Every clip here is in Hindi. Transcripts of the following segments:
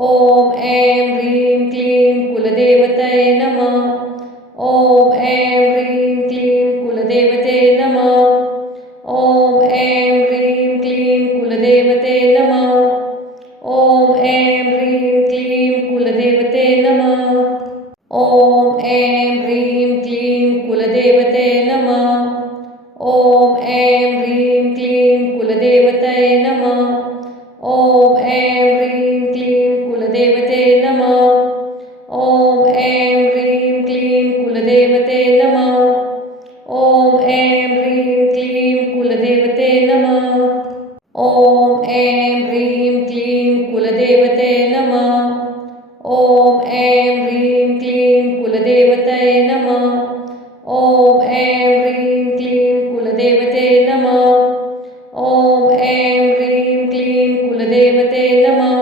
ॐ ऐं ह्रीं क्लीं कुलदेवतये नमः। ॐ ऐं ह्रीं क्लीं कुलदेवते नमः। ॐ ऐं ह्रीं क्लीं कुलदेवते नमः। ॐ ऐं ह्रीं क्लीं कुलदेवते नमः। ॐ ऐं ह्रीं क्लीं कुलदेवते नमः। ॐ ऐं ह्रीं क्लीं कुलदेवतये नमः। ॐ ऐं ह्रीं क्लीं कुलदेवते नमः। ॐ ऐं ह्रीं क्लीं कुलदेवते नमः। ॐ ऐं ह्रीं क्लीं कुलदेवते नमः। ॐ ऐं ह्रीं क्लीं कुलदेवते नमः। ॐ ऐं ह्रीं क्लीं कुलदेवतये नमः। ॐ ऐं ह्रीं क्लीं कुलदेवते नमः। ॐ ऐं ह्रीं क्लीं कुलदेवते नमः।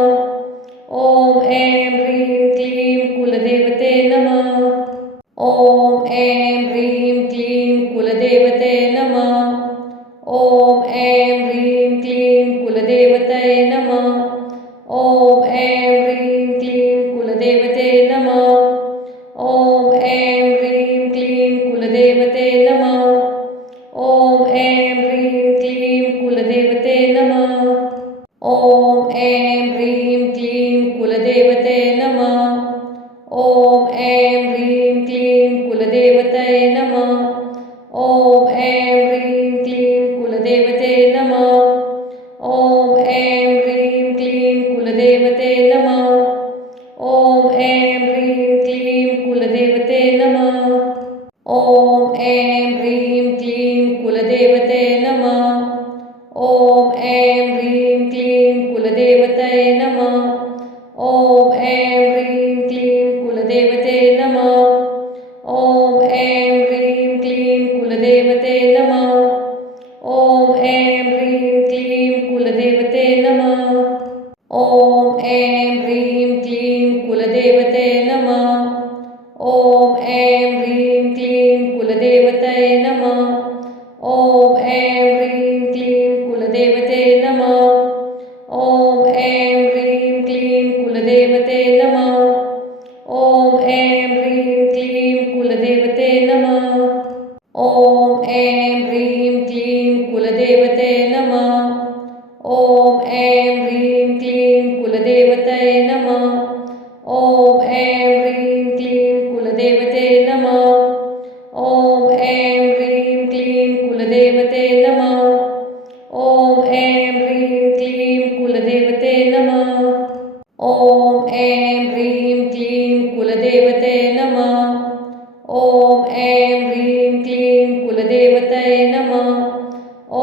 ॐ ऐं ह्रीं क्लीं कुलदेवते नमः। ॐ ऐं ह्रीं क्लीं कुलदेवते नमः। ॐ ऐं ह्रीं क्लीं कुलदेवतये नमः। ॐ ऐं ह्रीं क्लीं कुलदेवते नमः। ॐ ऐं ह्रीं क्लीं कुलदेवते नमः। ॐ ऐं ह्रीं क्लीं कुलदेवते नमः। ॐ ऐं ह्रीं क्लीं कुलदेवते नमः। ॐ ऐं ह्रीं क्लीं कुलदेवतये नमः। ॐ ऐं ह्रीं क्लीं कुलदेवते नमः। ॐ ऐं ह्रीं क्लीं कुलदेवते नमः। ॐ ऐं ह्रीं क्लीं कुलदेवते नमः। ॐ ऐं ह्रीं क्लीं कुलदेवते नमः। ॐ ऐं ह्रीं क्लीं कुलदेवतये नमः। ॐ ऐं ह्रीं क्लीं कुलदेवते नमः। ॐ ऐं ह्रीं क्लीं कुलदेवते नमः। ॐ ऐं ह्रीं क्लीं कुलदेवते नमः। ॐ ऐं ह्रीं क्लीं कुलदेवते नमः। ॐ ऐं ह्रीं क्लीं कुलदेवतये नमः। ॐ ऐं ह्रीं क्लीं कुलदेवते नमः। ॐ ऐं ह्रीं क्लीं कुलदेवते नमः। ॐ ऐं ह्रीं क्लीं कुलदेवते नमः। ॐ ऐं ह्रीं क्लीं कुलदेवते नमः। ॐ ऐं ह्रीं क्लीं कुलदेवतये नमः। ॐ ऐं ह्रीं क्लीं कुलदेवते नमः। ॐ ऐं ह्रीं क्लीं कुलदेवते नमः। ॐ ऐं ह्रीं क्लीं कुलदेवते नमः। ॐ ऐं ह्रीं क्लीं कुलदेवते नमः। ॐ ऐं ह्रीं क्लीं कुलदेवतये नमः।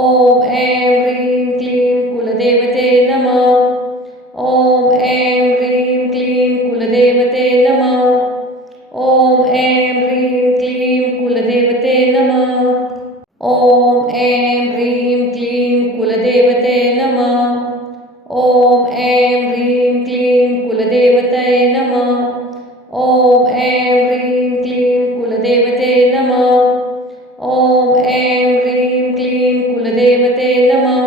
ॐ ऐं ह्रीं क्लीं कुलदेवते नमः। ॐ ऐं ह्रीं क्लीं कुलदेवते नमः। ॐ ऐं ह्रीं क्लीं कुलदेवते नमः। ॐ ऐं ह्रीं क्लीं कुलदेवते नमः। ॐ ऐं ह्रीं क्लीं कुलदेवतये नमः। ॐ ऐं ह्रीं क्लीं कुलदेवते नमः। ॐ ऐं ह्रीं क्लीं कुलदेवते नमः।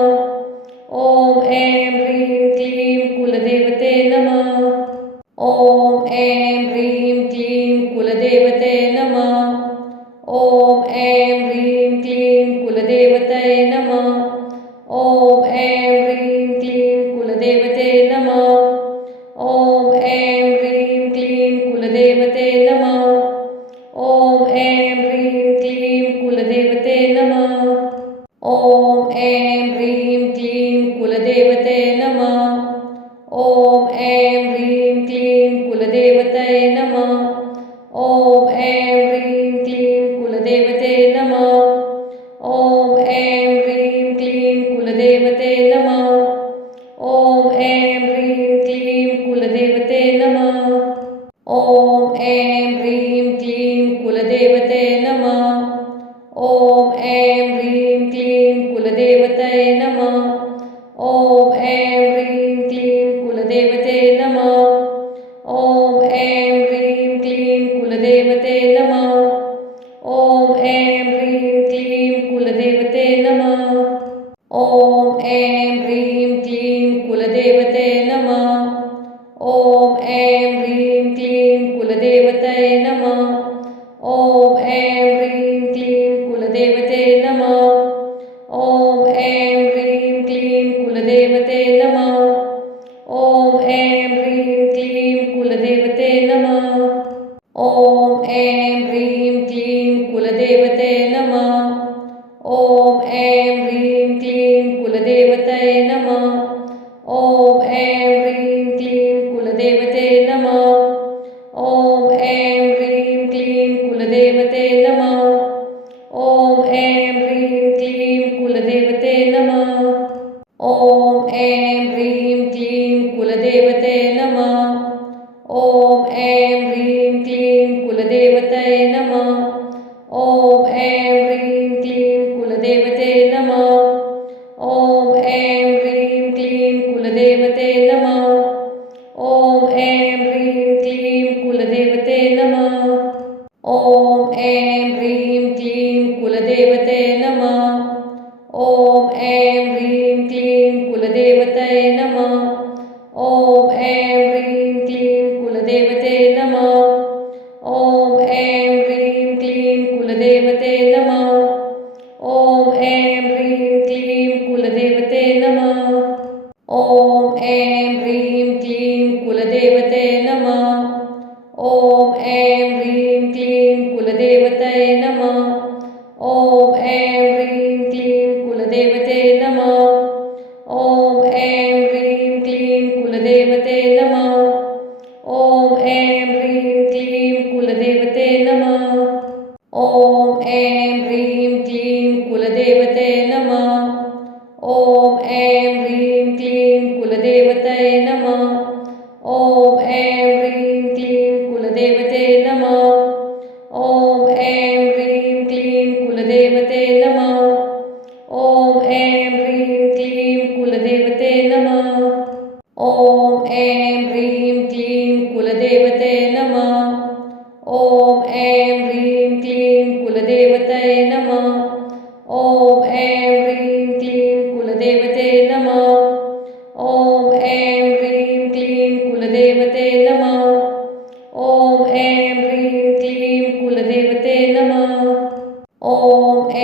ॐ ऐं ह्रीं क्लीं कुलदेवते नमः। ॐ ऐं ह्रीं क्लीं कुलदेवते नमः। ॐ ऐं ह्रीं क्लीं कुलदेवतये नमः। ॐ ऐं ह्रीं क्लीं कुलदेवते नमः। ॐ ऐं ह्रीं क्लीं कुलदेवते नमः। ॐ ऐं ह्रीं क्लीं कुलदेवते नमः। ॐ ऐं ह्रीं क्लीं कुलदेवते नमः। ॐ ऐं ह्रीं क्लीं कुलदेवतये नमः। ॐ ऐं ह्रीं क्लीं कुलदेवते नमः। ॐ ऐं ह्रीं क्लीं कुलदेवते नमः। ॐ ऐं ह्रीं क्लीं कुलदेवते नमः। ॐ ऐं ह्रीं क्लीं कुलदेवते नमः। ॐ ऐं ह्रीं क्लीं कुलदेवतये नमः। ॐ ऐं ह्रीं क्लीं कुलदेवते नमः। ॐ ऐं ह्रीं क्लीं कुलदेवते नमः। ॐ ऐं ह्रीं क्लीं कुलदेवते नमः। ॐ ऐं ह्रीं क्लीं कुलदेवते नमः। ॐ ऐं ह्रीं क्लीं कुलदेवतये नमः। ॐ ऐं ह्रीं क्लीं कुलदेवते नमः। ॐ ऐं ह्रीं क्लीं कुलदेवते नमः। ॐ ऐं ह्रीं क्लीं कुलदेवते नमः। ॐ ऐं ह्रीं क्लीं कुलदेवते नमः। ॐ ऐं ह्रीं क्लीं कुलदेवतये नमः। ॐ ऐं ह्रीं क्लीं कुलदेवते नमः। ॐ ऐं ह्रीं क्लीं कुलदेवते नमः। ॐ ऐं ह्रीं क्लीं कुलदेवते नमः। ॐ ऐं ह्रीं क्लीं कुलदेवते नमः। ॐ ऐं ह्रीं क्लीं कुलदेवतये नमः। ॐ ऐं ह्रीं क्लीं कुलदेवते नमः। ॐ ऐं ह्रीं क्लीं कुलदेवते नमः। ॐ ऐं ह्रीं क्लीं कुलदेवते नमः। ॐ ऐं ह्रीं क्लीं कुलदेवते नमः। ॐ ऐं ह्रीं क्लीं कुलदेवतये नमः। ॐ ऐं ह्रीं क्लीं कुलदेवते नमः। ॐ ऐं ह्रीं क्लीं कुलदेवते नमः। ॐ ऐं ह्रीं क्लीं कुलदेवते नमः। ॐ ऐं ह्रीं क्लीं कुलदेवते नमः। ॐ ऐं ह्रीं क्लीं कुलदेवतये नमः। ॐ ऐं ह्रीं क्लीं कुलदेवते नमः। ॐ ऐं ह्रीं क्लीं कुलदेवते नमः। ॐ ऐं ह्रीं क्लीं कुलदेवते नमः। ॐ ऐं ह्रीं क्लीं कुलदेवते नमः। ॐ ऐं ह्रीं क्लीं कुलदेवतये नमः। ॐ ऐं ह्रीं क्लीं कुलदेवते नमः। ॐ ऐं ह्रीं क्लीं कुलदेवते नमः। ॐ ऐं ह्रीं क्लीं कुलदेवते नमः। ॐ ऐं ह्रीं क्लीं कुलदेवते नमः। ॐ ऐं ह्रीं क्लीं कुलदेवतये नमः। ॐ ऐं ह्रीं क्लीं कुलदेवते नमः। ॐ ऐं ह्रीं क्लीं कुलदेवते नमः। ॐ ऐं ह्रीं क्लीं कुलदेवते नमः। ॐ ऐं ह्रीं क्लीं कुलदेवते नमः। ॐ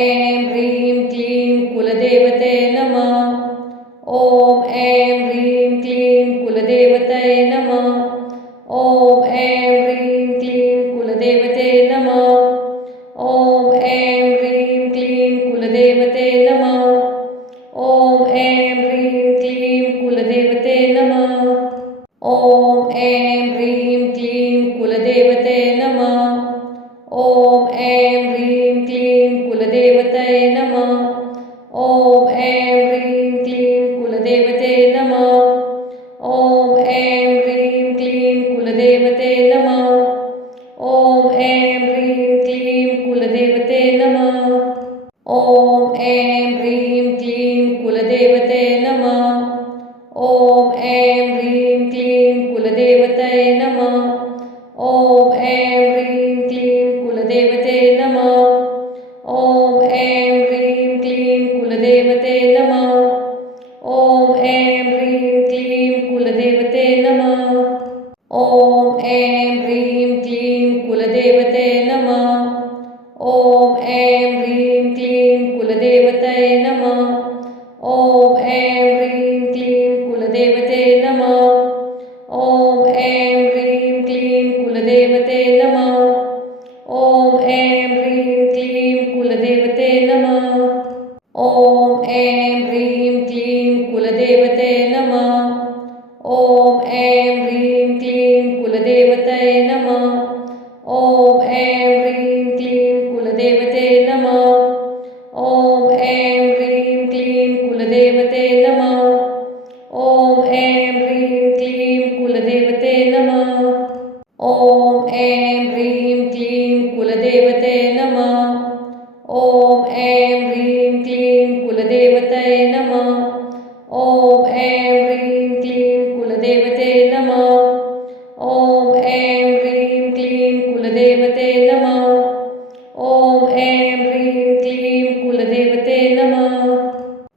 ऐं ह्रीं क्लीं कुलदेवतये नमः। ॐ ऐं ह्रीं क्लीं कुलदेवते नमः। ॐ ऐं ह्रीं क्लीं कुलदेवते नमः। ॐ ऐं ह्रीं क्लीं कुलदेवते नमः। ॐ ऐं ह्रीं क्लीं कुलदेवते नमः। ॐ ऐं ह्रीं क्लीं कुलदेवतये नमः। ॐ ऐं ह्रीं क्लीं कुलदेवते नमः। ॐ ऐं ह्रीं क्लीं कुलदेवते नमः। ॐ ऐं ह्रीं क्लीं कुलदेवते नमः। ॐ ऐं ह्रीं क्लीं कुलदेवते नमः। ॐ ऐं ह्रीं क्लीं कुलदेवतये नमः। ॐ ऐं ह्रीं क्लीं कुलदेवते नमः। ॐ ऐं ह्रीं क्लीं कुलदेवते नमः। ॐ ऐं ह्रीं क्लीं कुलदेवते नमः। ॐ ऐं ह्रीं क्लीं कुलदेवते नमः। ॐ ऐं ह्रीं क्लीं कुलदेवतये नमः। ॐ ऐं ह्रीं क्लीं कुलदेवते नमः। ॐ ऐं ह्रीं क्लीं कुलदेवते नमः। ॐ ऐं ह्रीं क्लीं कुलदेवते नमः। ॐ ऐं ह्रीं क्लीं कुलदेवते नमः। ॐ ऐं ह्रीं क्लीं कुलदेवतये नमः। ॐ ऐं ह्रीं क्लीं कुलदेवते नमः। ॐ ऐं ह्रीं क्लीं कुलदेवते नमः। ॐ ऐं ह्रीं क्लीं कुलदेवते नमः। ॐ ऐं ह्रीं क्लीं कुलदेवते नमः। ॐ ऐं ह्रीं क्लीं कुलदेवतये नमः। ॐ ऐं ह्रीं क्लीं कुलदेवते नमः। ॐ ऐं ह्रीं क्लीं कुलदेवते नमः। ॐ ऐं ह्रीं क्लीं कुलदेवते नमः।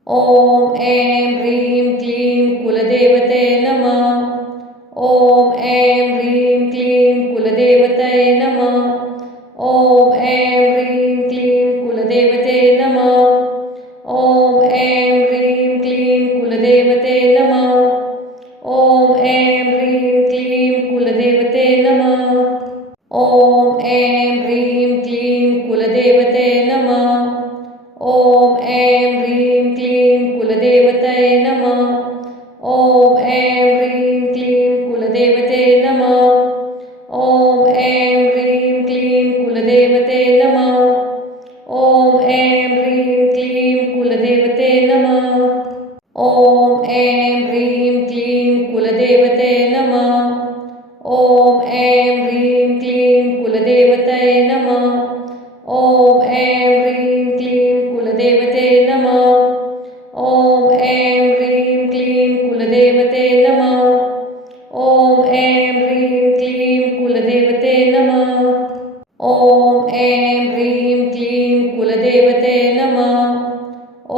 ॐ ऐं ह्रीं क्लीं कुलदेवते नमः। ॐ ऐं ह्रीं क्लीं कुलदेवतये नमः। ॐ ऐं ह्रीं क्लीं कुलदेवते नमः। ॐ ऐं ह्रीं क्लीं कुलदेवते नमः। ॐ ऐं ह्रीं क्लीं कुलदेवते नमः। ॐ ऐं ह्रीं क्लीं कुलदेवते नमः। ॐ ऐं ह्रीं क्लीं कुलदेवतये नमः। ॐ ऐं ह्रीं क्लीं कुलदेवते नमः। ॐ ऐं ह्रीं क्लीं कुलदेवते नमः। ॐ ऐं ह्रीं क्लीं कुलदेवते नमः। ॐ ऐं ह्रीं क्लीं कुलदेवते नमः। ॐ ऐं ह्रीं क्लीं कुलदेवतये नमः। ॐ ऐं ह्रीं क्लीं कुलदेवते नमः। ॐ ऐं ह्रीं क्लीं कुलदेवते नमः। ॐ ऐं ह्रीं क्लीं कुलदेवते नमः। ॐ ऐं ह्रीं क्लीं कुलदेवते नमः।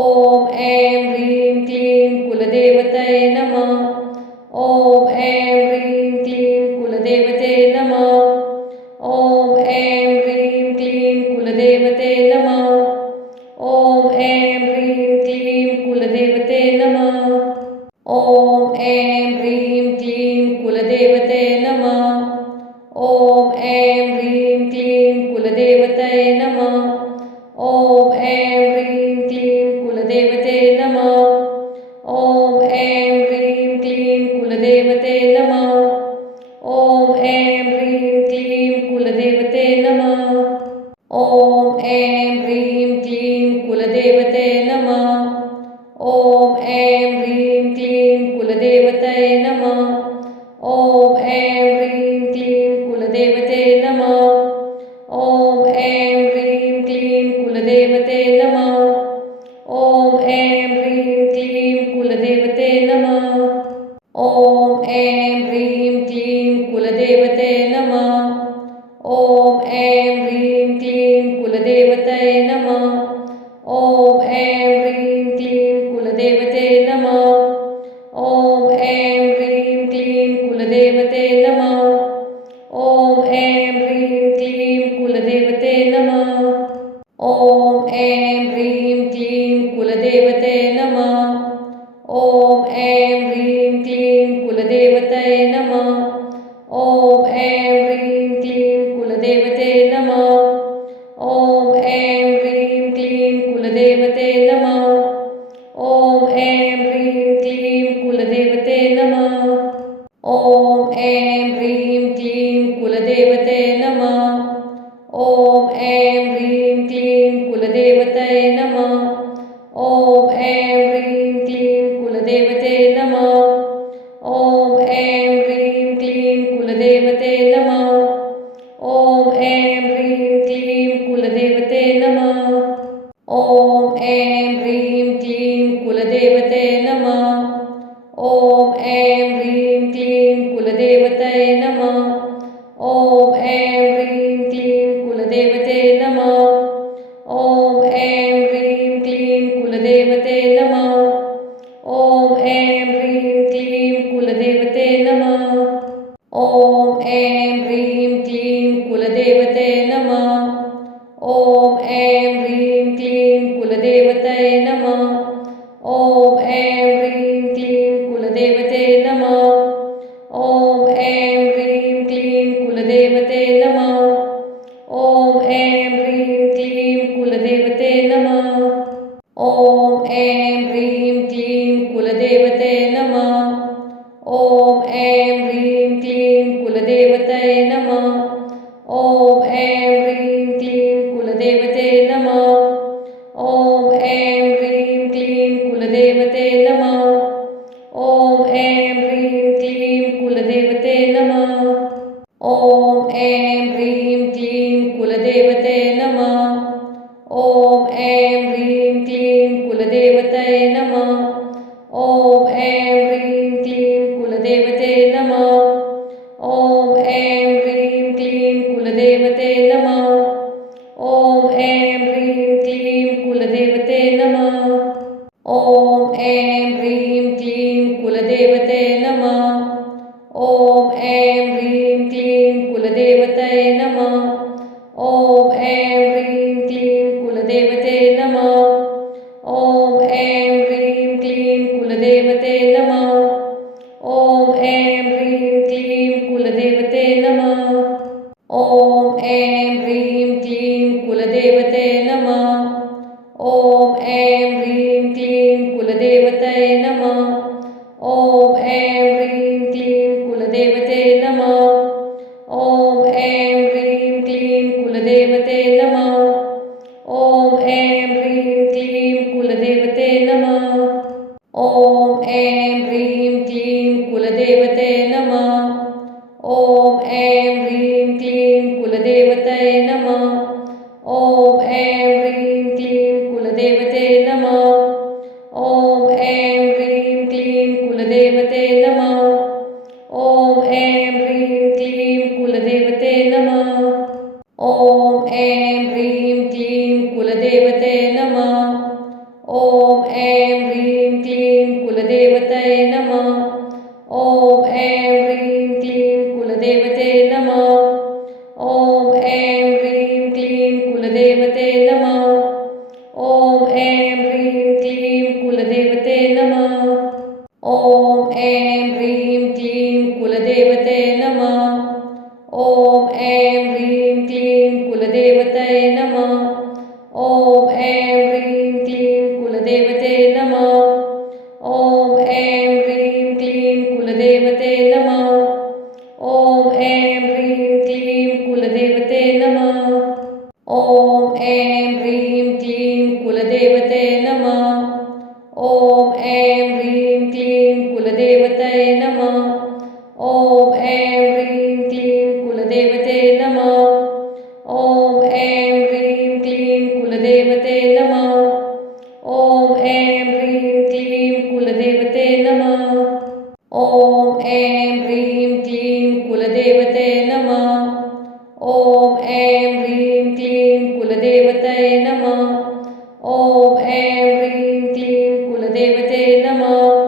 ॐ ऐं ह्रीं क्लीं कुलदेवतये नमः। ॐ ऐं ह्रीं क्लीं कुलदेवते नमः। ॐ ऐं ह्रीं क्लीं कुलदेवते नमः। ॐ ऐं ह्रीं क्लीं कुलदेवते नमः। ॐ ऐं ह्रीं क्लीं कुलदेवते नमः। ॐ ऐं ह्रीं क्लीं कुलदेवतये नमः। ॐ ऐं ह्रीं क्लीं कुलदेवते नमः। ॐ ऐं ह्रीं क्लीं कुलदेवते नमः। ॐ ऐं ह्रीं क्लीं कुलदेवते नमः। ॐ ऐं ह्रीं क्लीं कुलदेवते नमः। ॐ ऐं ह्रीं क्लीं कुलदेवतये नमः। ॐ ऐं ह्रीं क्लीं कुलदेवते नमः। ॐ ऐं ह्रीं क्लीं कुलदेवते नमः। ॐ ऐं ह्रीं क्लीं कुलदेवते नमः। ॐ ऐं ह्रीं क्लीं कुलदेवते नमः। ॐ ऐं ह्रीं क्लीं कुलदेवतये नमः। ॐ ऐं ह्रीं क्लीं कुलदेवते नमः। ॐ ऐं ह्रीं क्लीं कुलदेवते नमः। ॐ ऐं ह्रीं क्लीं कुलदेवते नमः। ॐ ऐं ह्रीं क्लीं कुलदेवते नमः। ॐ ऐं ह्रीं क्लीं कुलदेवतये नमः। ॐ ऐं ह्रीं क्लीं कुलदेवते नमः। ॐ ऐं ह्रीं क्लीं कुलदेवते नमः। ॐ ऐं ह्रीं क्लीं कुलदेवते नमः। ॐ ऐं ह्रीं क्लीं कुलदेवते नमः। ॐ ऐं ह्रीं क्लीं कुलदेवतये नमः। ॐ ऐं ह्रीं क्लीं कुलदेवते नमः। ॐ ऐं ह्रीं क्लीं कुलदेवते नमः। ॐ ऐं ह्रीं क्लीं कुलदेवते नमः। ॐ ऐं ह्रीं क्लीं कुलदेवते नमः। ॐ ऐं ह्रीं क्लीं कुलदेवतये नमः। ॐ ऐं ह्रीं क्लीं कुलदेवते नमः। ॐ ऐं ह्रीं क्लीं कुलदेवते नमः। ॐ ऐं ह्रीं क्लीं कुलदेवते नमः। ॐ ऐं ह्रीं क्लीं कुलदेवते नमः। ॐ ऐं ह्रीं क्लीं कुलदेवतये नमः। ॐ ऐं ह्रीं क्लीं कुलदेवते नमः। ॐ ऐं ह्रीं क्लीं कुलदेवते नमः। ॐ ऐं ह्रीं क्लीं कुलदेवते नमः। ॐ ऐं ह्रीं क्लीं कुलदेवते नमः। ॐ ऐं ह्रीं क्लीं कुलदेवतये नमः। ॐ ऐं ह्रीं क्लीं कुलदेवते नमः। ॐ ऐं ह्रीं क्लीं कुलदेवते नमः। ॐ ऐं ह्रीं क्लीं कुलदेवते नमः। ॐ ऐं ह्रीं क्लीं कुलदेवते नमः। ॐ ऐं ह्रीं क्लीं कुलदेवतये नमः। ॐ ऐं ह्रीं क्लीं कुलदेवते नमः। ॐ ऐं ह्रीं क्लीं कुलदेवते नमः। ॐ ऐं ह्रीं क्लीं कुलदेवते नमः। ॐ ऐं ह्रीं क्लीं कुलदेवते नमः। ॐ ऐं ऐं ह्रीं क्लीं कुलदेवतये नमः। ॐ ऐं ह्रीं क्लीं कुलदेवते नमः। ॐ ऐं ह्रीं क्लीं कुलदेवते नमः। ॐ ऐं ह्रीं क्लीं कुलदेवते नमः। ॐ ऐं ह्रीं क्लीं कुलदेवते नमः। ॐ ऐं ह्रीं क्लीं कुलदेवतये नमः। ॐ ऐं ह्रीं क्लीं कुलदेवते नमः। ॐ ऐं ह्रीं क्लीं कुलदेवते नमः। ॐ ऐं ह्रीं क्लीं कुलदेवते नमः। ॐ ऐं ह्रीं क्लीं कुलदेवते नमः। ॐ ऐं ह्रीं क्लीं कुलदेवतये नमः। ॐ ऐं ह्रीं क्लीं कुलदेवते नमः। ॐ ऐं ह्रीं क्लीं कुलदेवते नमः। ॐ ऐं ह्रीं क्लीं कुलदेवते नमः। ॐ ऐं ह्रीं क्लीं कुलदेवते नमः। ॐ ऐं ह्रीं क्लीं कुलदेवतये नमः। ॐ ऐं ह्रीं क्लीं कुलदेवते नमः। ॐ ऐं ह्रीं क्लीं कुलदेवते नमः। ॐ ऐं ह्रीं क्लीं कुलदेवते नमः। ॐ ऐं ह्रीं क्लीं कुलदेवते नमः। ॐ ऐं ह्रीं क्लीं कुलदेवतये नमः। ॐ ऐं ह्रीं क्लीं कुलदेवते नमः। ॐ ऐं ह्रीं क्लीं कुलदेवते नमः। ॐ ऐं ह्रीं क्लीं कुलदेवते नमः। ॐ ऐं ह्रीं क्लीं कुलदेवते नमः। ॐ ऐं ह्रीं क्लीं कुलदेवतये नमः। ॐ ऐं ह्रीं क्लीं कुलदेवते नमः। ॐ ऐं ह्रीं क्लीं कुलदेवते नमः। ॐ ऐं ह्रीं क्लीं कुलदेवते नमः। ॐ ऐं ह्रीं क्लीं कुलदेवते नमः। ॐ ऐं ह्रीं क्लीं कुलदेवतये नमः। ॐ ऐं ह्रीं क्लीं कुलदेवते नमः।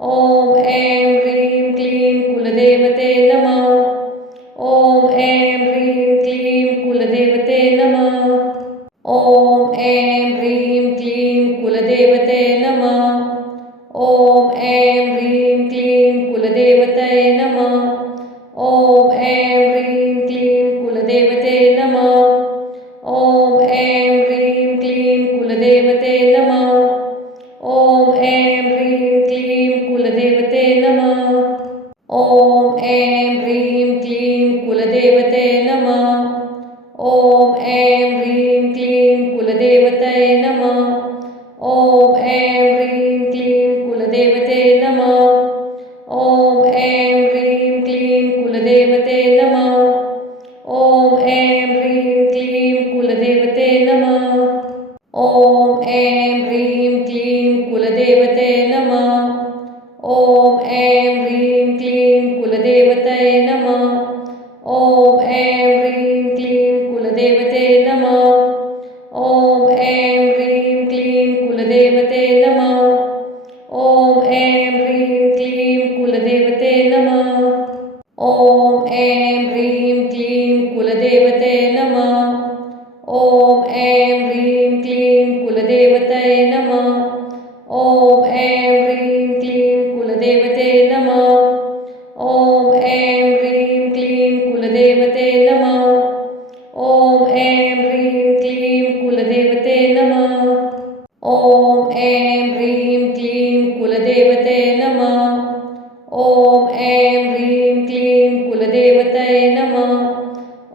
ॐ ऐं ह्रीं क्लीं कुलदेवते नमः। ॐ ऐं ह्रीं क्लीं कुलदेवते नमः। ॐ ऐं ह्रीं क्लीं कुलदेवते नमः। ॐ ऐं ह्रीं क्लीं कुलदेवतये नमः। ॐ ऐं ह्रीं क्लीं कुलदेवते नमः। ॐ ऐं ह्रीं क्लीं कुलदेवते नमः। ॐ ऐं ह्रीं क्लीं कुलदेवते नमः। ॐ ऐं ह्रीं क्लीं कुलदेवते नमः। ॐ ऐं ह्रीं क्लीं कुलदेवतये नमः। ॐ ऐं ह्रीं क्लीं कुलदेवते नमः। ॐ ऐं ह्रीं क्लीं कुलदेवते नमः। ॐ ऐं ह्रीं क्लीं कुलदेवते नमः। ॐ ऐं ह्रीं क्लीं कुलदेवते नमः। ॐ ऐं ह्रीं क्लीं कुलदेवतये नमः। ॐ ऐं ह्रीं क्लीं कुलदेवते नमः। ॐ ऐं ह्रीं क्लीं कुलदेवते नमः। ॐ ऐं ह्रीं क्लीं कुलदेवते नमः। ॐ ऐं ह्रीं क्लीं कुलदेवते नमः। ॐ ऐं ह्रीं क्लीं कुलदेवतये नमः। ॐ ऐं ह्रीं क्लीं कुलदेवते नमः। ॐ ऐं ह्रीं क्लीं कुलदेवते नमः। ॐ ऐं ह्रीं क्लीं कुलदेवते नमः। ॐ ऐं ह्रीं क्लीं कुलदेवते नमः। ॐ ऐं ह्रीं क्लीं कुलदेवतये नमः।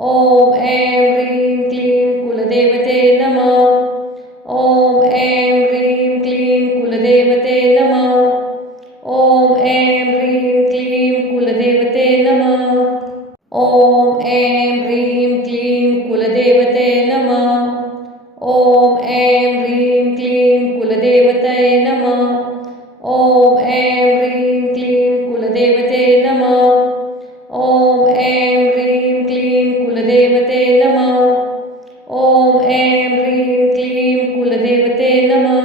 ॐ ऐं ह्रीं क्लीं कुलदेवते नमः। ॐ ऐं ह्रीं क्लीं कुलदेवते नमः। ॐ ऐं ह्रीं क्लीं कुलदेवते नमः। ॐ ऐं ह्रीं क्लीं कुलदेवते नमः। ॐ ऐं ह्रीं क्लीं कुलदेवतये नमः। ॐ ऐं ह्रीं क्लीं कुलदेवते नमः। ॐ ऐं ह्रीं क्लीं कुलदेवते नमः। ॐ ऐं ह्रीं क्लीं कुलदेवते नमः।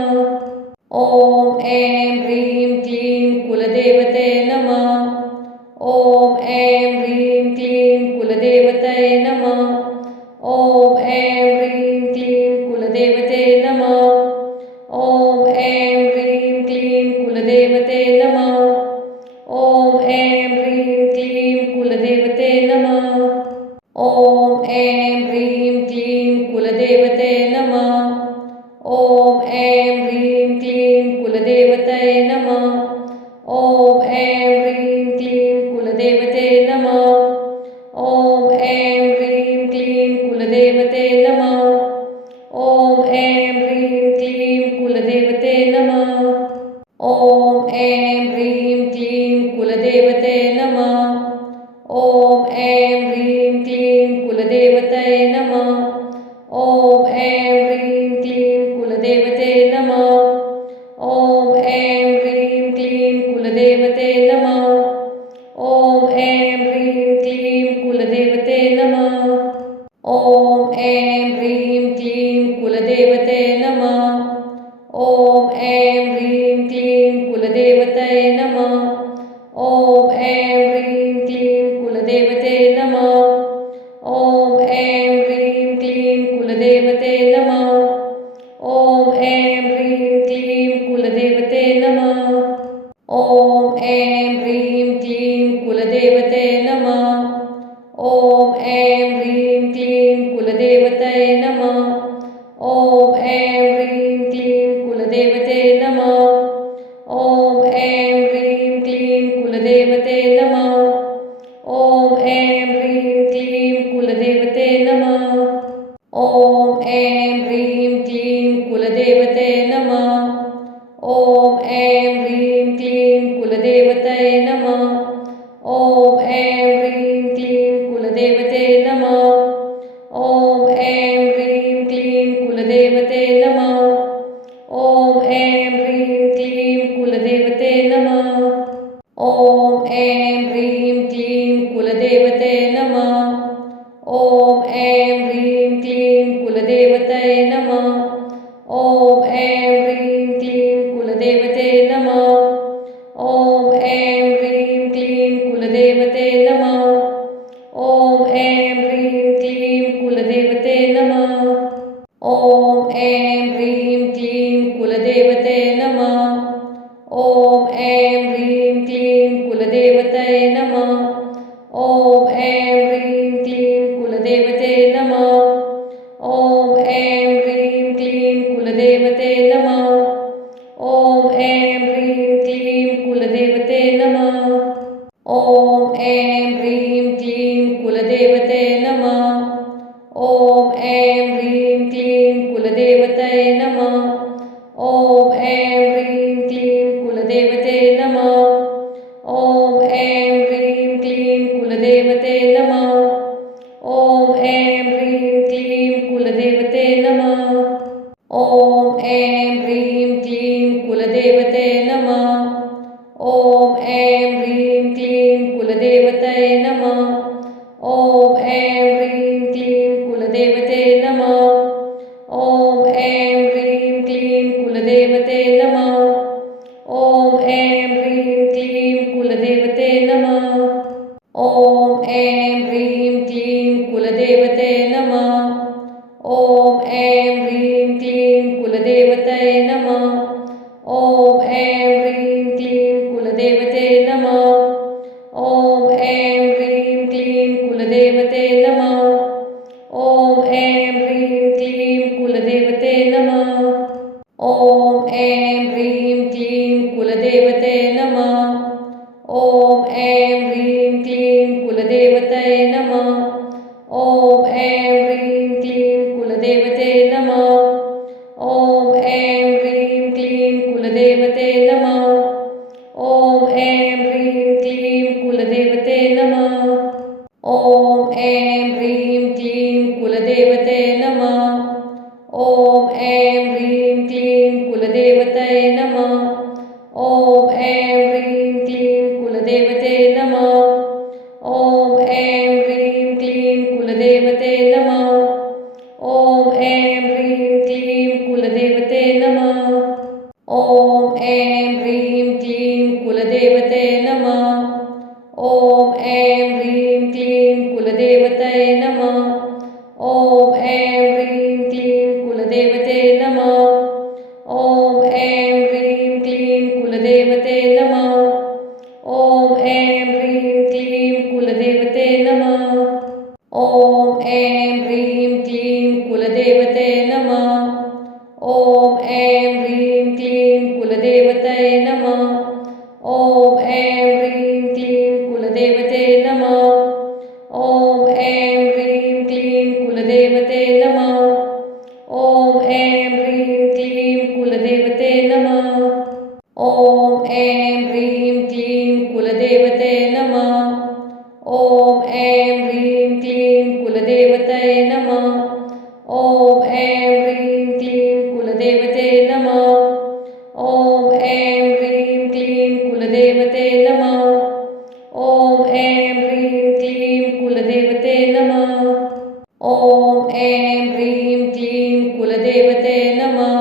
ॐ ऐं ह्रीं क्लीं कुलदेवते नमः। ॐ ऐं ह्रीं कुलदेवतये नमः। ॐ ऐं ह्रीं क्लीं कुलदेवते नमः। ॐ ऐं ह्रीं क्लीं कुलदेवते नमः। ॐ ऐं ह्रीं क्लीं कुलदेवते नमः। ॐ ऐं ह्रीं क्लीं कुलदेवते नमः। ॐ ऐं ह्रीं क्लीं कुलदेवतये नमः। ॐ ऐं ह्रीं क्लीं कुलदेवते नमः। ॐ ऐं ह्रीं क्लीं कुलदेवते नमः। ॐ ऐं ह्रीं क्लीं कुलदेवते नमः। ॐ ऐं ह्रीं क्लीं कुलदेवते नमः। ॐ ऐं ह्रीं क्लीं कुलदेवतये नमः। ॐ ऐं ह्रीं क्लीं कुलदेवते नमः। ॐ ऐं ह्रीं क्लीं कुलदेवते नमः। ॐ ऐं ह्रीं क्लीं कुलदेवते नमः। ॐ ऐं ह्रीं क्लीं कुलदेवते नमः। ॐ ऐं ह्रीं क्लीं कुलदेवतये नमः। ॐ ऐं ह्रीं क्लीं कुलदेवते नमः। ॐ ऐं ह्रीं क्लीं कुलदेवते नमः। ॐ ऐं ह्रीं क्लीं कुलदेवते नमः। ॐ ऐं ह्रीं क्लीं कुलदेवते नमः। ॐ ऐं ह्रीं क्लीं कुलदेवतये नमः। ॐ ऐं ह्रीं क्लीं कुलदेवते नमः। ॐ ऐं ह्रीं क्लीं कुलदेवते नमः। ॐ ऐं ह्रीं क्लीं कुलदेवते नमः। ॐ ऐं ह्रीं क्लीं कुलदेवते नमः। ॐ ऐं ह्रीं क्लीं कुलदेवतये नमः। ॐ ऐं ह्रीं क्लीं कुलदेवते नमः। ॐ ऐं ह्रीं क्लीं कुलदेवते नमः। ॐ ऐं ह्रीं क्लीं कुलदेवते नमः। ॐ ऐं ह्रीं क्लीं कुलदेवते नमः। ॐ ऐं ह्रीं क्लीं कुलदेवतये नमः। ॐ ऐं ह्रीं क्लीं कुलदेवते नमः। ॐ ऐं ह्रीं क्लीं कुलदेवते नमः। ॐ ऐं ह्रीं क्लीं कुलदेवते नमः। ॐ ऐं ह्रीं क्लीं कुलदेवते नमः। ॐ ऐं ह्रीं क्लीं कुलदेवतये नमः। ॐ ऐं ह्रीं क्लीं कुलदेवते नमः। ॐ ऐं ह्रीं क्लीं कुलदेवते नमः। ॐ ऐं ह्रीं क्लीं कुलदेवते नमः। ॐ ऐं ह्रीं क्लीं कुलदेवते नमः। ॐ ऐं ह्रीं क्लीं कुलदेवतये नमः। ॐ ऐं ह्रीं क्लीं कुलदेवते नमः। ॐ ऐं ह्रीं क्लीं कुलदेवते नमः। ॐ ऐं ह्रीं क्लीं कुलदेवते नमः। ॐ ऐं ह्रीं क्लीं कुलदेवते नमः। ॐ ऐं ह्रीं क्लीं कुलदेवतये नमः। ॐ ऐं ह्रीं क्लीं कुलदेवते नमः। ॐ ऐं ह्रीं क्लीं कुलदेवते नमः। ॐ ऐं ह्रीं क्लीं कुलदेवते नमः। ॐ ऐं ह्रीं क्लीं कुलदेवते नमः। ॐ ऐं ह्रीं क्लीं कुलदेवतये नमः। ॐ ऐं ह्रीं क्लीं कुलदेवते नमः। ॐ ऐं ह्रीं क्लीं कुलदेवते नमः। ॐ ऐं ह्रीं क्लीं कुलदेवते नमः। ॐ ऐं ह्रीं क्लीं कुलदेवते नमः। ॐ ऐं ह्रीं क्लीं कुलदेवतये नमः। ॐ ऐं ह्रीं क्लीं कुलदेवते नमः। ॐ ऐं ह्रीं क्लीं कुलदेवते नमः। ॐ ऐं ह्रीं क्लीं कुलदेवते नमः। ॐ ऐं ह्रीं क्लीं कुलदेवते नमः। ॐ ऐं ह्रीं क्लीं कुलदेवतये नमः। ॐ ऐं ह्रीं क्लीं कुलदेवते नमः। ॐ ऐं ह्रीं क्लीं कुलदेवते नमः। ॐ ऐं ह्रीं क्लीं कुलदेवते नमः। ॐ ऐं ह्रीं क्लीं कुलदेवते नमः। ॐ ऐं ह्रीं क्लीं कुलदेवतये नमः। ॐ ऐं ह्रीं क्लीं कुलदेवते नमः। ॐ ऐं ह्रीं क्लीं कुलदेवते नमः। ॐ ऐं ह्रीं क्लीं कुलदेवते नमः। ॐ ऐं ह्रीं क्लीं कुलदेवते नमः। ॐ ऐं ह्रीं क्लीं कुलदेवतये नमः। ॐ ऐं ह्रीं क्लीं कुलदेवते नमः। ॐ ऐं ह्रीं क्लीं कुलदेवते नमः। ॐ ऐं ह्रीं क्लीं कुलदेवते नमः। ॐ ऐं ह्रीं क्लीं कुलदेवते नमः। ॐ ऐं ह्रीं क्लीं कुलदेवतये नमः। ॐ ऐं ह्रीं क्लीं कुलदेवते नमः। ॐ ऐं ह्रीं क्लीं कुलदेवते नमः। ॐ ऐं ह्रीं क्लीं कुलदेवते नमः। ॐ ऐं ह्रीं क्लीं कुलदेवते नमः।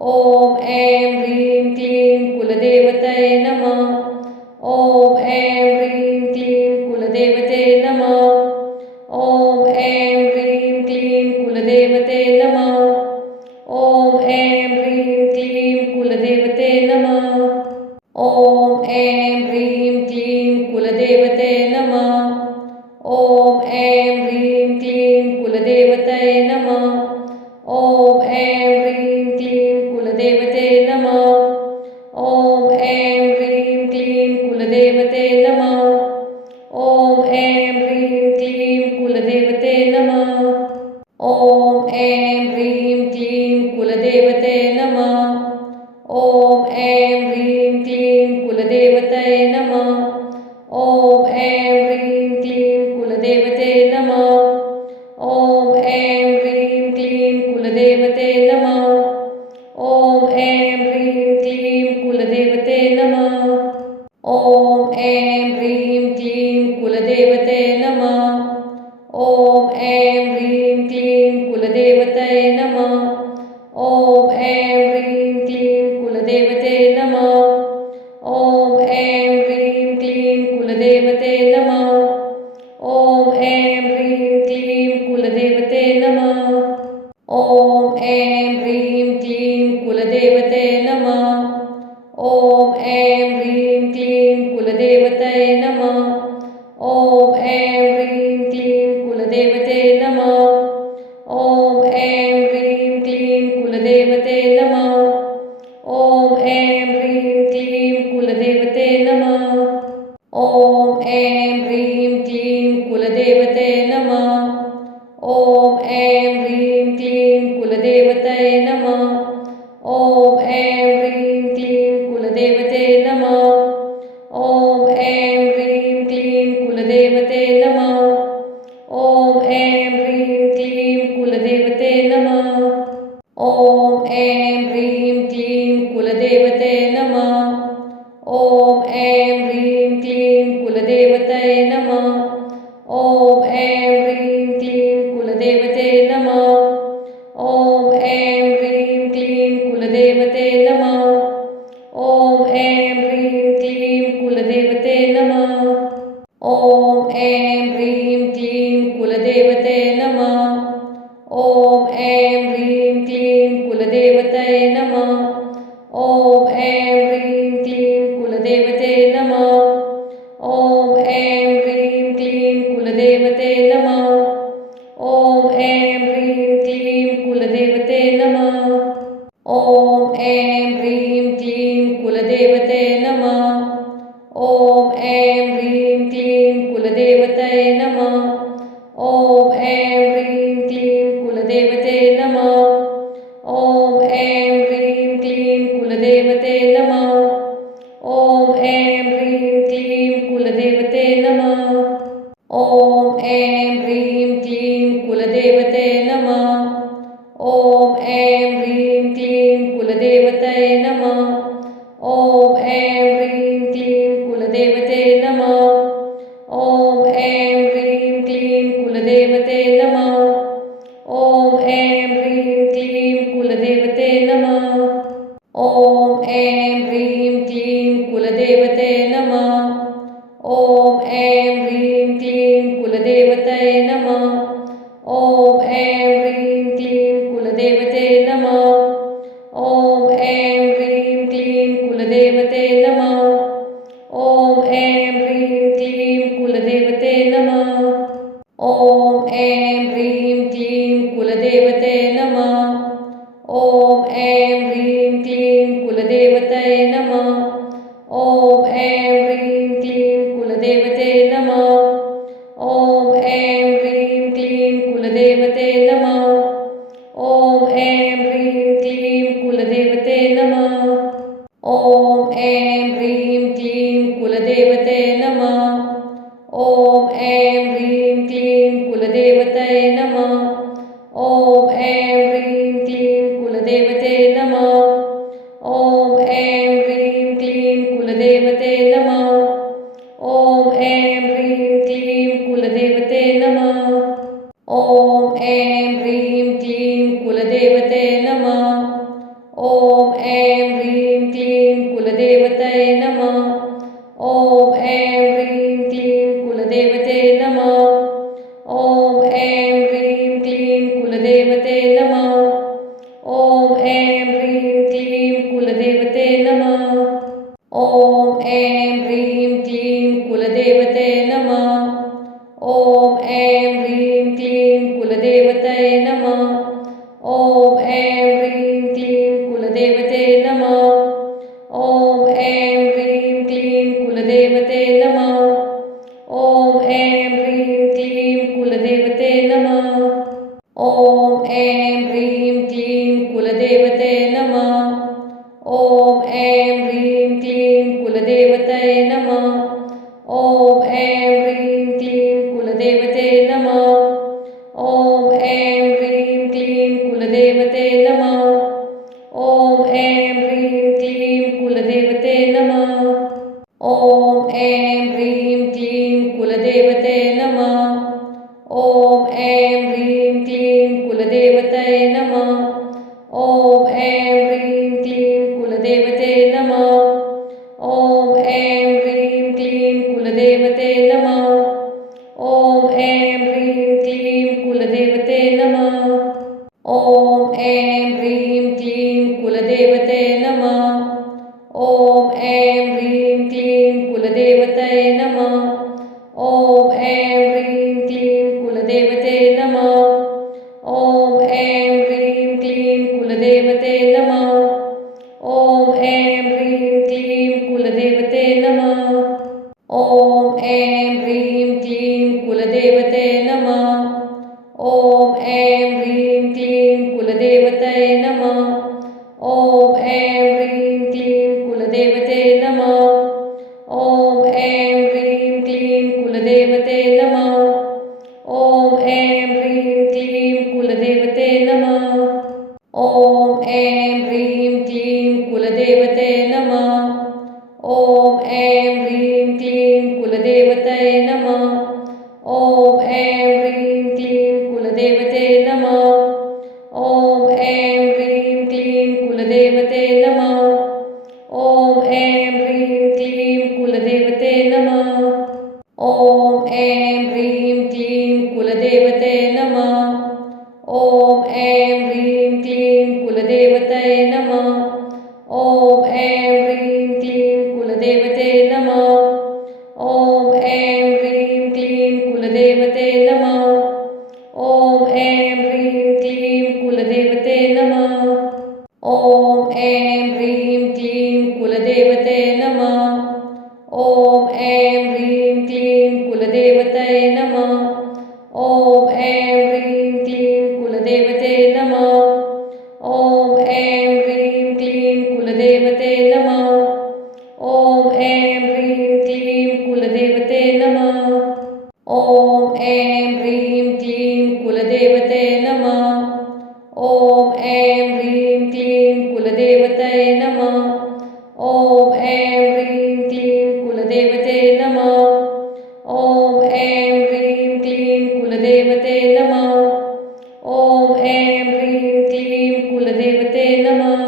ॐ ऐं ह्रीं क्लीं कुलदेवतये नमः। ॐ ऐं ह्रीं क्लीं कुलदेवते नमः। ॐ ऐं ह्रीं क्लीं कुलदेवते नमः। ॐ ऐं ह्रीं क्लीं कुलदेवते नमः। ॐ ऐं ह्रीं क्लीं कुलदेवते नमः। ॐ ऐं ह्रीं क्लीं कुलदेवतये नमः। ॐ ऐं ह्रीं क्लीं कुलदेवते नमः। ॐ ऐं ह्रीं क्लीं कुलदेवते नमः। ॐ ऐं ह्रीं क्लीं कुलदेवते नमः। ॐ ऐं ह्रीं क्लीं कुलदेवते नमः। ॐ ऐं ह्रीं क्लीं कुलदेवतये नमः। ॐ ऐं ह्रीं क्लीं कुलदेवते नमः। ॐ ऐं ह्रीं क्लीं कुलदेवते नमः। ॐ ऐं ह्रीं क्लीं कुलदेवते नमः। ॐ ऐं ह्रीं क्लीं कुलदेवते नमः। ॐ ऐं ह्रीं क्लीं कुलदेवतये नमः। ॐ ऐं ह्रीं क्लीं कुलदेवते नमः। ॐ ऐं ह्रीं क्लीं कुलदेवते नमः। ॐ ऐं ह्रीं क्लीं कुलदेवते नमः। ॐ ऐं ह्रीं क्लीं कुलदेवते नमः। ॐ ऐं ह्रीं क्लीं कुलदेवतये नमः। ॐ ऐं ह्रीं क्लीं कुलदेवते नमः। ॐ ऐं ह्रीं क्लीं कुलदेवते नमः। ॐ ऐं ह्रीं क्लीं कुलदेवते नमः। ॐ ऐं ह्रीं क्लीं कुलदेवते नमः। ॐ ऐं ह्रीं क्लीं कुलदेवतये नमः। ॐ ऐं ह्रीं क्लीं कुलदेवते नमः। ॐ ऐं ह्रीं क्लीं कुलदेवते नमः। ॐ ऐं ह्रीं क्लीं कुलदेवते नमः। ॐ ऐं ह्रीं क्लीं कुलदेवते नमः। ॐ ऐं ह्रीं क्लीं कुलदेवतये नमः। ॐ ऐं ह्रीं क्लीं कुलदेवते नमः। ॐ ऐं ह्रीं क्लीं कुलदेवते नमः। ॐ ऐं ह्रीं क्लीं कुलदेवते नमः। ॐ ऐं ह्रीं क्लीं कुलदेवते नमः। ॐ ऐं ह्रीं क्लीं कुलदेवतये नमः। ॐ ऐं ह्रीं क्लीं कुलदेवते नमः। ॐ ऐं ह्रीं क्लीं कुलदेवते नमः। ॐ ऐं ह्रीं क्लीं कुलदेवते नमः। ॐ ऐं ह्रीं क्लीं कुलदेवते नमः। ॐ ऐं ह्रीं क्लीं कुलदेवतये नमः। ॐ ऐं ह्रीं क्लीं कुलदेवते नमः। ॐ ऐं ह्रीं क्लीं कुलदेवते नमः। ॐ ऐं ह्रीं क्लीं कुलदेवते नमः। ॐ ऐं ह्रीं क्लीं कुलदेवते नमः। ॐ ऐं ह्रीं क्लीं कुलदेवतये नमः। ॐ ऐं ह्रीं क्लीं कुलदेवते नमः। ॐ ऐं ह्रीं क्लीं कुलदेवते नमः। ॐ ऐं ह्रीं क्लीं कुलदेवते नमः। ॐ ऐं ह्रीं क्लीं कुलदेवते नमः। ॐ ऐं ह्रीं क्लीं कुलदेवतये नमः। ॐ ऐं ह्रीं क्लीं कुलदेवते नमः। ॐ ऐं ह्रीं क्लीं कुलदेवते नमः। ॐ ऐं ह्रीं क्लीं कुलदेवते नमः। ॐ ऐं ह्रीं क्लीं कुलदेवते नमः। ॐ ऐं ह्रीं क्लीं कुलदेवतये नमः। ॐ ऐं ह्रीं क्लीं कुलदेवते नमः। ॐ ऐं ह्रीं क्लीं कुलदेवते नमः। ॐ ऐं ह्रीं क्लीं कुलदेवते नमः। ॐ ऐं ह्रीं क्लीं कुलदेवते नमः। ॐ ऐं ह्रीं क्लीं कुलदेवतये नमः। ॐ ऐं ह्रीं क्लीं कुलदेवते नमः। ॐ ऐं ह्रीं क्लीं कुलदेवते नमः। ॐ ऐं ह्रीं क्लीं कुलदेवते नमः। ॐ ऐं ह्रीं क्लीं कुलदेवते नमः। ॐ ऐं ह्रीं क्लीं कुलदेवतये नमः। ॐ ऐं ह्रीं क्लीं कुलदेवते नमः। ॐ ऐं ह्रीं क्लीं कुलदेवते नमः। ॐ ऐं ह्रीं क्लीं कुलदेवते नमः। ॐ ऐं ह्रीं क्लीं कुलदेवते नमः। ॐ ऐं ह्रीं क्लीं कुलदेवतये नमः। ॐ ऐं ह्रीं क्लीं कुलदेवते नमः। ॐ ऐं ह्रीं क्लीं कुलदेवते नमः। ॐ ऐं ह्रीं क्लीं कुलदेवते नमः। ॐ ऐं ह्रीं क्लीं कुलदेवते नमः। ॐ ऐं ह्रीं क्लीं कुलदेवतये नमः। ॐ ऐं ह्रीं क्लीं कुलदेवते नमः। ॐ ऐं ह्रीं क्लीं कुलदेवते नमः। ॐ ऐं ह्रीं क्लीं कुलदेवते नमः। ॐ ऐं ह्रीं क्लीं कुलदेवते नमः। ॐ ऐं ह्रीं क्लीं कुलदेवतये नमः। ॐ ऐं ह्रीं क्लीं कुलदेवते नमः। ॐ ऐं ह्रीं क्लीं कुलदेवते नमः। ॐ ऐं ह्रीं क्लीं कुलदेवते नमः। ॐ ऐं ह्रीं क्लीं कुलदेवते नमः। ॐ ऐं ह्रीं क्लीं कुलदेवतये नमः। ॐ ऐं ह्रीं क्लीं कुलदेवते नमः। ॐ ऐं ह्रीं क्लीं कुलदेवते नमः। ॐ ऐं ह्रीं क्लीं कुलदेवते नमः। ॐ ऐं ह्रीं क्लीं कुलदेवते नमः। ॐ ऐं ह्रीं क्लीं कुलदेवतये नमः। ॐ ऐं ह्रीं क्लीं कुलदेवते नमः। ॐ ऐं ह्रीं क्लीं कुलदेवते नमः। ॐ ऐं ह्रीं क्लीं कुलदेवते नमः। ॐ ऐं ह्रीं क्लीं कुलदेवते नमः। ॐ ऐं ह्रीं क्लीं कुलदेवतये नमः। ॐ ऐं ह्रीं क्लीं कुलदेवते नमः। ॐ ऐं ह्रीं क्लीं कुलदेवते नमः। ॐ ऐं ह्रीं क्लीं कुलदेवते नमः। ॐ ऐं ह्रीं क्लीं कुलदेवते नमः। ॐ ऐं ह्रीं क्लीं कुलदेवतये नमः। ॐ ऐं ह्रीं क्लीं कुलदेवते नमः। ॐ ऐं ह्रीं क्लीं कुलदेवते नमः। ॐ ऐं ह्रीं क्लीं कुलदेवते नमः। ॐ ऐं ह्रीं क्लीं कुलदेवते नमः। ॐ ऐं ह्रीं क्लीं कुलदेवतये नमः। ॐ ऐं ह्रीं क्लीं कुलदेवते नमः। ॐ ऐं ह्रीं क्लीं कुलदेवते नमः। ॐ ऐं ह्रीं क्लीं कुलदेवते नमः। ॐ ऐं ह्रीं क्लीं कुलदेवते नमः। ॐ ऐं ह्रीं क्लीं कुलदेवतये नमः। ॐ ऐं ह्रीं क्लीं कुलदेवते नमः। ॐ ऐं ह्रीं क्लीं कुलदेवते नमः। ॐ ऐं ह्रीं क्लीं कुलदेवते नमः।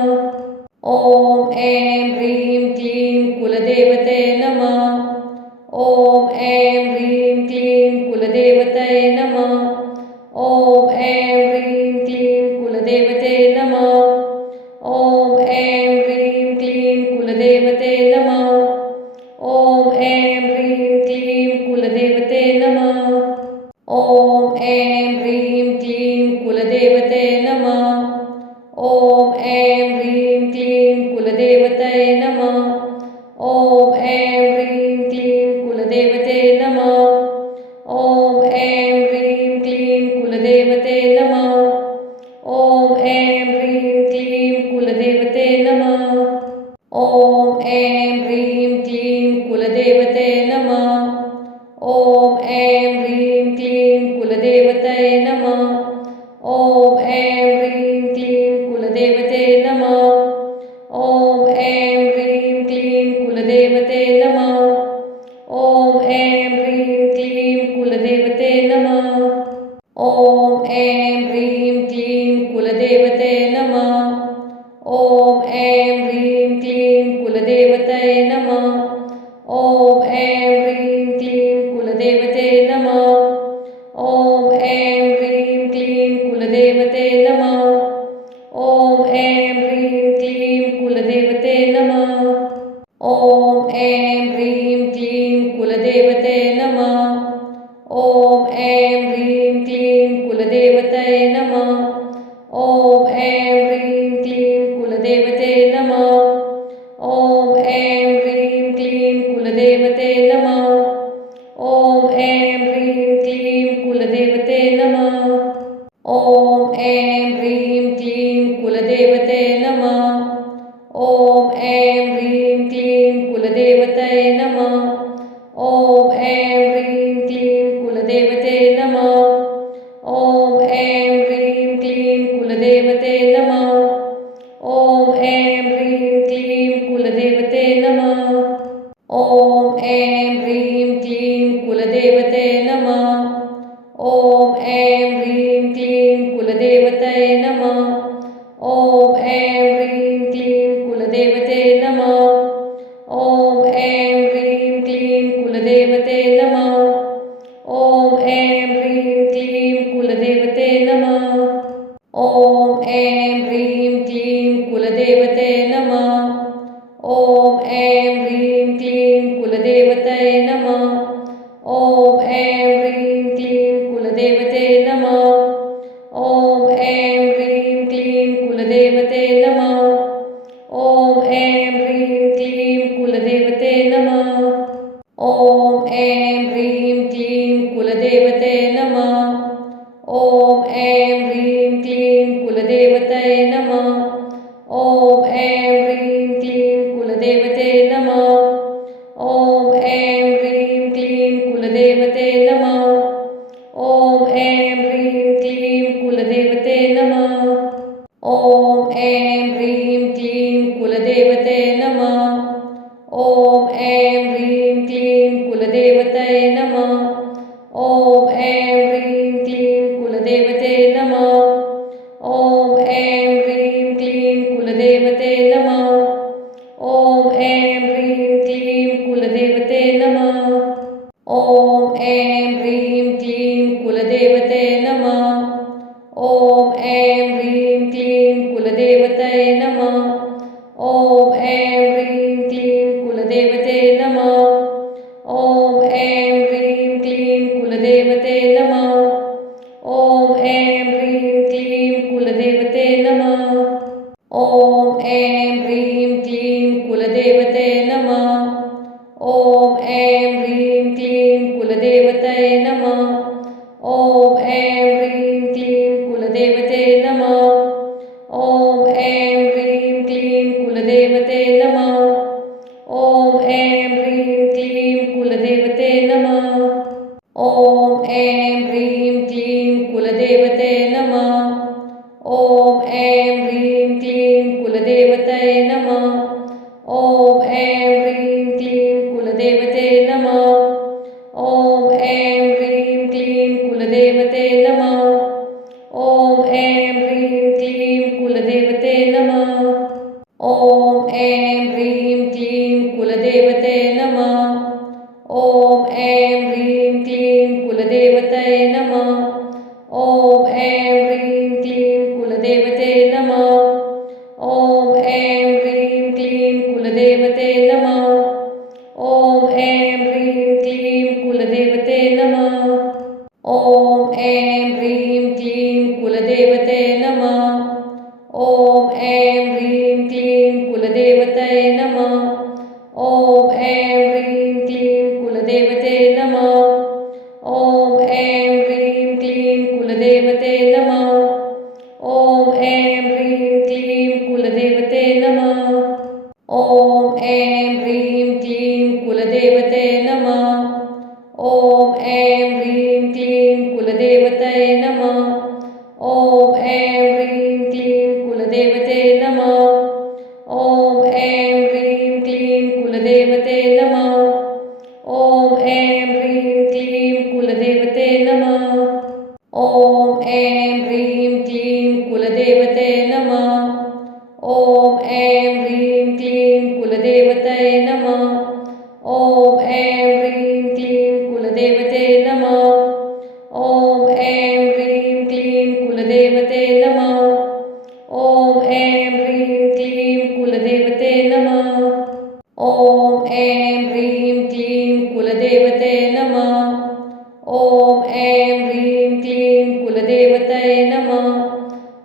ॐ ऐं ह्रीं क्लीं कुलदेवते नमः। ॐ ऐं ह्रीं क्लीं कुलदेवते कुलदेवतये नमः। ॐ ऐं ह्रीं क्लीं कुलदेवते नमः। ॐ ऐं ह्रीं क्लीं कुलदेवते नमः। ॐ ऐं ह्रीं क्लीं कुलदेवते नमः। ॐ ऐं ह्रीं क्लीं कुलदेवते नमः। ॐ ऐं ह्रीं क्लीं कुलदेवतये नमः। ॐ ऐं ह्रीं क्लीं कुलदेवते नमः। ॐ ऐं ह्रीं क्लीं कुलदेवते नमः। ॐ ऐं ह्रीं क्लीं कुलदेवते नमः। ॐ ऐं ह्रीं क्लीं कुलदेवते नमः। ॐ ऐं ह्रीं क्लीं कुलदेवतये नमः। ॐ ऐं ह्रीं क्लीं कुलदेवते नमः। ॐ ऐं ह्रीं क्लीं कुलदेवते नमः। ॐ ऐं ह्रीं क्लीं कुलदेवते नमः। ॐ ऐं ह्रीं क्लीं कुलदेवते नमः। ॐ ऐं ह्रीं क्लीं कुलदेवतये नमः। ॐ ऐं ह्रीं क्लीं कुलदेवते नमः। ॐ ऐं ह्रीं क्लीं कुलदेवते नमः। ॐ ऐं ह्रीं क्लीं कुलदेवते नमः। ॐ ऐं ह्रीं क्लीं कुलदेवते नमः। ॐ ऐं ह्रीं क्लीं कुलदेवतये नमः। ॐ ऐं ह्रीं क्लीं कुलदेवते नमः। ॐ ऐं ह्रीं क्लीं कुलदेवते नमः। ॐ ऐं ह्रीं क्लीं कुलदेवते नमः। ॐ ऐं ह्रीं क्लीं कुलदेवते नमः। ॐ ऐं ह्रीं क्लीं कुलदेवतये नमः। ॐ ऐं ह्रीं क्लीं कुलदेवते नमः। ॐ ऐं ह्रीं क्लीं कुलदेवते नमः। ॐ ऐं ह्रीं क्लीं कुलदेवते नमः। ॐ ऐं ह्रीं क्लीं कुलदेवते नमः। ॐ ऐं ह्रीं क्लीं कुलदेवतये नमः। ॐ ऐं ह्रीं क्लीं कुलदेवते नमः। ॐ ऐं ह्रीं क्लीं कुलदेवते नमः। ॐ ऐं ह्रीं क्लीं कुलदेवते नमः। ॐ ऐं ह्रीं क्लीं कुलदेवते नमः। ॐ ऐं ह्रीं क्लीं कुलदेवतये नमः। ॐ ऐं ह्रीं क्लीं कुलदेवते नमः। ॐ ऐं ह्रीं क्लीं कुलदेवते नमः। ॐ ऐं ह्रीं क्लीं कुलदेवते नमः। ॐ ऐं ह्रीं क्लीं कुलदेवते नमः। ॐ ऐं ह्रीं क्लीं कुलदेवतये नमः। ॐ ऐं ह्रीं क्लीं कुलदेवते नमः। ॐ ऐं ह्रीं क्लीं कुलदेवते नमः। ॐ ऐं ह्रीं क्लीं कुलदेवते नमः। ॐ ऐं ह्रीं क्लीं कुलदेवते नमः। ॐ ऐं ह्रीं क्लीं कुलदेवतये नमः। ॐ ऐं ह्रीं क्लीं कुलदेवते नमः। ॐ ऐं ह्रीं क्लीं कुलदेवते नमः। ॐ ऐं ह्रीं क्लीं कुलदेवते नमः। ॐ ऐं ह्रीं क्लीं कुलदेवते नमः। ॐ ऐं ह्रीं क्लीं कुलदेवतये नमः। ॐ ऐं ह्रीं क्लीं कुलदेवते नमः। ॐ ऐं ह्रीं क्लीं कुलदेवते नमः। ॐ ऐं ह्रीं क्लीं कुलदेवते नमः। ॐ ऐं ह्रीं क्लीं कुलदेवते नमः। ॐ ऐं ह्रीं क्लीं कुलदेवतये नमः। ॐ ऐं ह्रीं क्लीं कुलदेवते नमः। ॐ ऐं ह्रीं क्लीं कुलदेवते नमः। ॐ ऐं ह्रीं क्लीं कुलदेवते नमः। ॐ ऐं ह्रीं क्लीं कुलदेवते नमः। ॐ ऐं ह्रीं क्लीं कुलदेवतये नमः। ॐ ऐं ह्रीं क्लीं कुलदेवते नमः। ॐ ऐं ह्रीं क्लीं कुलदेवते नमः। ॐ ऐं ह्रीं क्लीं कुलदेवते नमः। ॐ ऐं ह्रीं क्लीं कुलदेवते नमः। ॐ ऐं ह्रीं क्लीं कुलदेवतये कुलदेवतये नमः। ॐ ऐं ह्रीं क्लीं कुलदेवते नमः। ॐ ऐं ह्रीं क्लीं कुलदेवते नमः। ॐ ऐं ह्रीं क्लीं कुलदेवते नमः। ॐ ऐं ह्रीं क्लीं कुलदेवते नमः। ॐ ऐं ह्रीं क्लीं कुलदेवतये नमः। ॐ ऐं ह्रीं क्लीं कुलदेवते नमः। ॐ ऐं ह्रीं क्लीं कुलदेवते नमः। ॐ ऐं ह्रीं क्लीं कुलदेवते नमः। ॐ ऐं ह्रीं क्लीं कुलदेवते नमः। ॐ ऐं ह्रीं क्लीं कुलदेवतये नमः। ॐ ऐं ह्रीं क्लीं कुलदेवते नमः। ॐ ऐं ह्रीं क्लीं कुलदेवते नमः। ॐ ऐं ह्रीं क्लीं कुलदेवते नमः। ॐ ऐं ह्रीं क्लीं कुलदेवते नमः। ॐ ऐं ह्रीं क्लीं कुलदेवतये नमः। ॐ ऐं ह्रीं क्लीं कुलदेवते नमः। ॐ ऐं ह्रीं क्लीं कुलदेवते नमः। ॐ ऐं ह्रीं क्लीं कुलदेवते नमः। ॐ ऐं ह्रीं क्लीं कुलदेवते नमः। ॐ ऐं ह्रीं क्लीं कुलदेवतये नमः।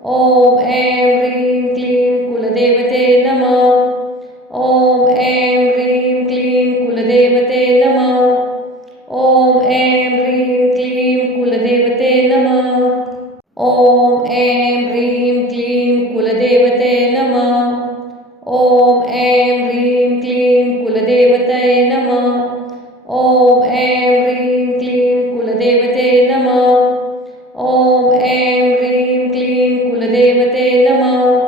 ॐ ऐं ह्रीं क्लीं कुलदेवते नमः। ॐ ऐं ह्रीं क्लीं कुलदेवते नमः। ॐ ऐं ह्रीं क्लीं कुलदेवते नमः। ॐ ऐं ह्रीं क्लीं कुलदेवते नमः। ॐ ऐं ह्रीं क्लीं कुलदेवतये नमः। ॐ ऐं ह्रीं क्लीं कुलदेवते नमः। ॐ ऐं ह्रीं क्लीं कुलदेवते नमः।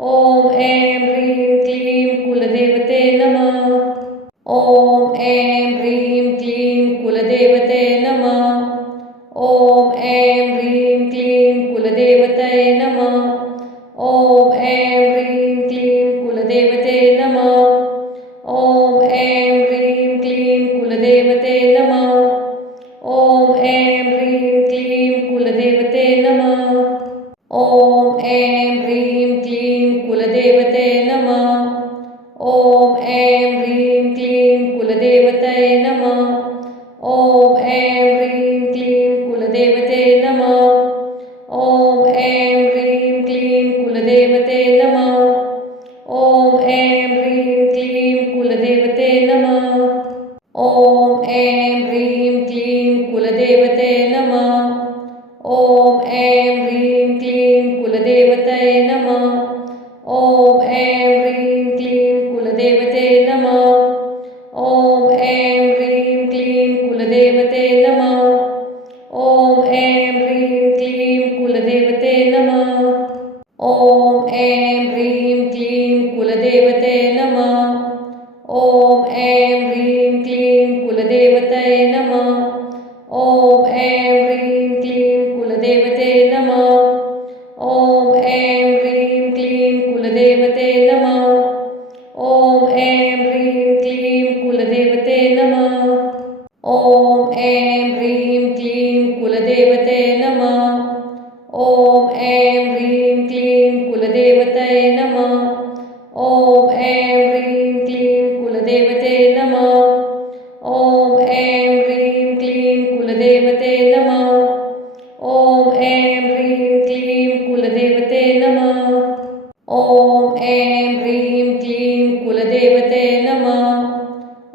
ॐ ऐं ह्रीं क्लीं कुलदेवते नमः। ॐ ऐं ह्रीं क्लीं कुलदेवते नमः। ॐ ऐं ह्रीं क्लीं कुलदेवतये नमः। ॐ ऐं ह्रीं क्लीं कुलदेवते नमः। ॐ ऐं ह्रीं क्लीं कुलदेवते नमः। ॐ ऐं ह्रीं क्लीं कुलदेवते नमः। ॐ ऐं ह्रीं क्लीं कुलदेवते नमः। ॐ ऐं ह्रीं क्लीं कुलदेवतये नमः। ॐ ऐं ह्रीं क्लीं कुलदेवते नमः। ॐ ऐं ह्रीं क्लीं कुलदेवते नमः। ॐ ऐं ह्रीं क्लीं कुलदेवते नमः। ॐ ऐं ह्रीं क्लीं कुलदेवते नमः। ॐ ऐं ह्रीं क्लीं कुलदेवतये नमः। ॐ ऐं ह्रीं क्लीं कुलदेवते नमः। ॐ ऐं ह्रीं क्लीं कुलदेवते नमः। ॐ ऐं ह्रीं क्लीं कुलदेवते नमः। ॐ ऐं ह्रीं क्लीं कुलदेवते नमः। ॐ ऐं ह्रीं क्लीं कुलदेवतये नमः। ॐ ऐं ह्रीं क्लीं कुलदेवते नमः। ॐ ऐं ह्रीं क्लीं कुलदेवते नमः। ॐ ऐं ह्रीं क्लीं कुलदेवते नमः। ॐ ऐं ह्रीं क्लीं कुलदेवते नमः। ॐ ऐं ह्रीं क्लीं कुलदेवतये नमः। ॐ ऐं ह्रीं क्लीं कुलदेवते नमः। ॐ ऐं ह्रीं क्लीं कुलदेवते नमः। ॐ ऐं ह्रीं क्लीं कुलदेवते नमः। ॐ ऐं ह्रीं क्लीं कुलदेवते नमः।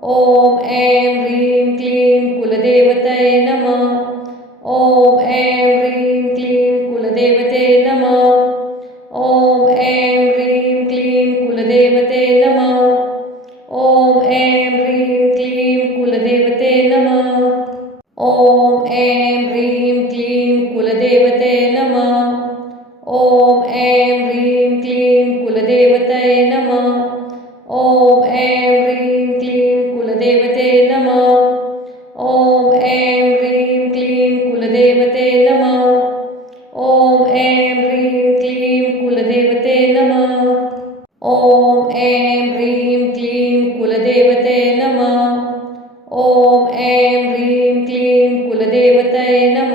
ॐ ऐं ह्रीं क्लीं कुलदेवतये नमः। ॐ ऐं ह्रीं क्लीं कुलदेवते नमः। ॐ ऐं ह्रीं क्लीं कुलदेवते नमः। ॐ ऐं ह्रीं क्लीं कुलदेवते नमः। ॐ ऐं ह्रीं क्लीं कुलदेवते नमः। ॐ ऐं ह्रीं क्लीं कुलदेवतये नमः। ॐ ऐं ह्रीं क्लीं कुलदेवते नमः। ॐ ऐं ह्रीं क्लीं कुलदेवते नमः। ॐ ऐं ह्रीं क्लीं कुलदेवते नमः। ॐ ऐं ह्रीं क्लीं कुलदेवते नमः। ॐ ऐं ह्रीं क्लीं कुलदेवतये नमः।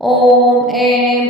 ॐ ऐं